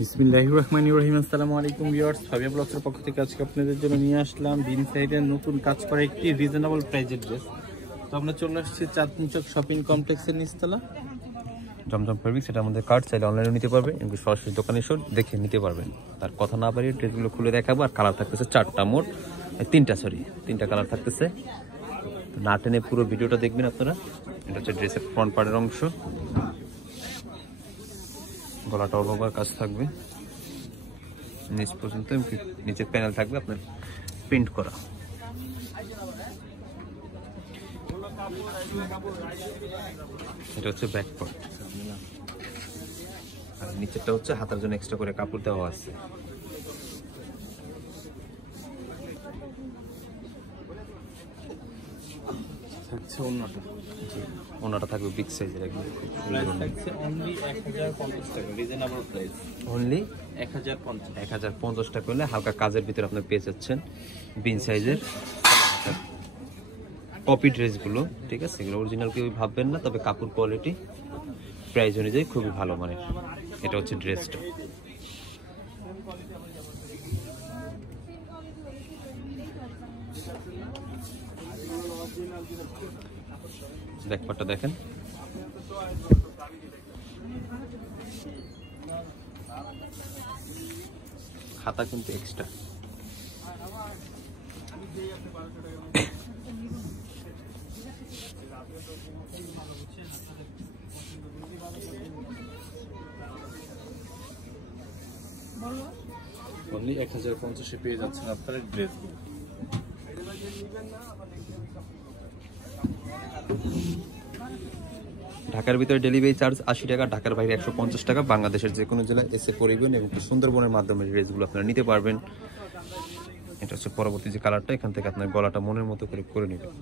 বিসমিল্লাহির রহমানির রহিম। আসসালামু আলাইকুম ভিউয়ার্স, ফাবিয়া ব্লগসের পক্ষ থেকে আজকে আপনাদের জন্য নিয়ে আসলাম বিন সাইডের নতুন কাজ করা একটি রিজনেবল প্রাইজের ড্রেস। তো আমরা চলে আসছি চাঁদনী চক শপিং কমপ্লেক্সের নিচতলা জমজম ফেব্রিক্স। এটা আমাদের কার্ড চাইলে অনলাইনে নিতে পারবে, এবং সরাসরি দোকানে এসে দেখে নিতে পারবেন। তার কথা না বাড়িয়ে ড্রেসগুলো খুলে দেখাবো। আর কালার থাকতেছে তিনটা কালার থাকতেছে। না টেনে পুরো ভিডিওটা দেখবেন আপনারা। এটা হচ্ছে ড্রেসের ফ্রন্ট পার্টের অংশ, গলাটা অল ওভার কাজ থাকবে নিচ পর্যন্ত, নিচের প্যানেল থাকবে আপনার প্রিন্ট করা। এটা হচ্ছে ব্যাক পার্ট, আর নিচেরটা হচ্ছে হাতার জন্য এক্সট্রা করে কাপড় দেওয়া আছে। ওনাটা থাকবে বিগ সাইজের, একদম অনলি 1050 টাকা হলে হালকা কাজের ভিতরে আপনি পেয়ে যাচ্ছেন বিন সাইজের কপি ড্রেসগুলো। ঠিক আছে, এগুলো অরিজিনাল কেউ ভাববেন না, তবে কাপড় কোয়ালিটি প্রাইস অনুযায়ী খুবই ভালো মানের। এটা হচ্ছে ড্রেসটা। ব্যাকপার্টটা দেখেন, হাতা কিন্তু এক্সট্রা। অনলি 1050 পেয়ে যাচ্ছেন আপনার ড্রেসগুলো। ঢাকার ভিতরে ডেলিভারি চার্জ 80 টাকা, ঢাকার বাইরে 150 টাকা। বাংলাদেশের যে কোনো জেলায় এসে পরিবহন এবং সুন্দরবনের মাধ্যমে ড্রেসগুলো আপনারা নিতে পারবেন। এটা হচ্ছে পরবর্তী যে কালারটা, এখান থেকে আপনার গলাটা মনের মতো করে নেবেন।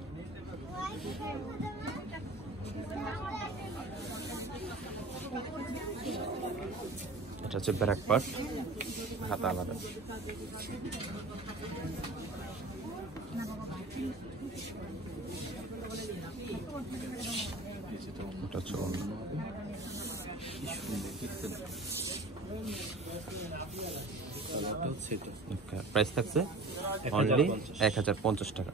এটা হচ্ছে ব্যাক পার্ট, হাতা আলাদা। এটা হচ্ছে প্রাইস থাকছে অনলি 1050 টাকা।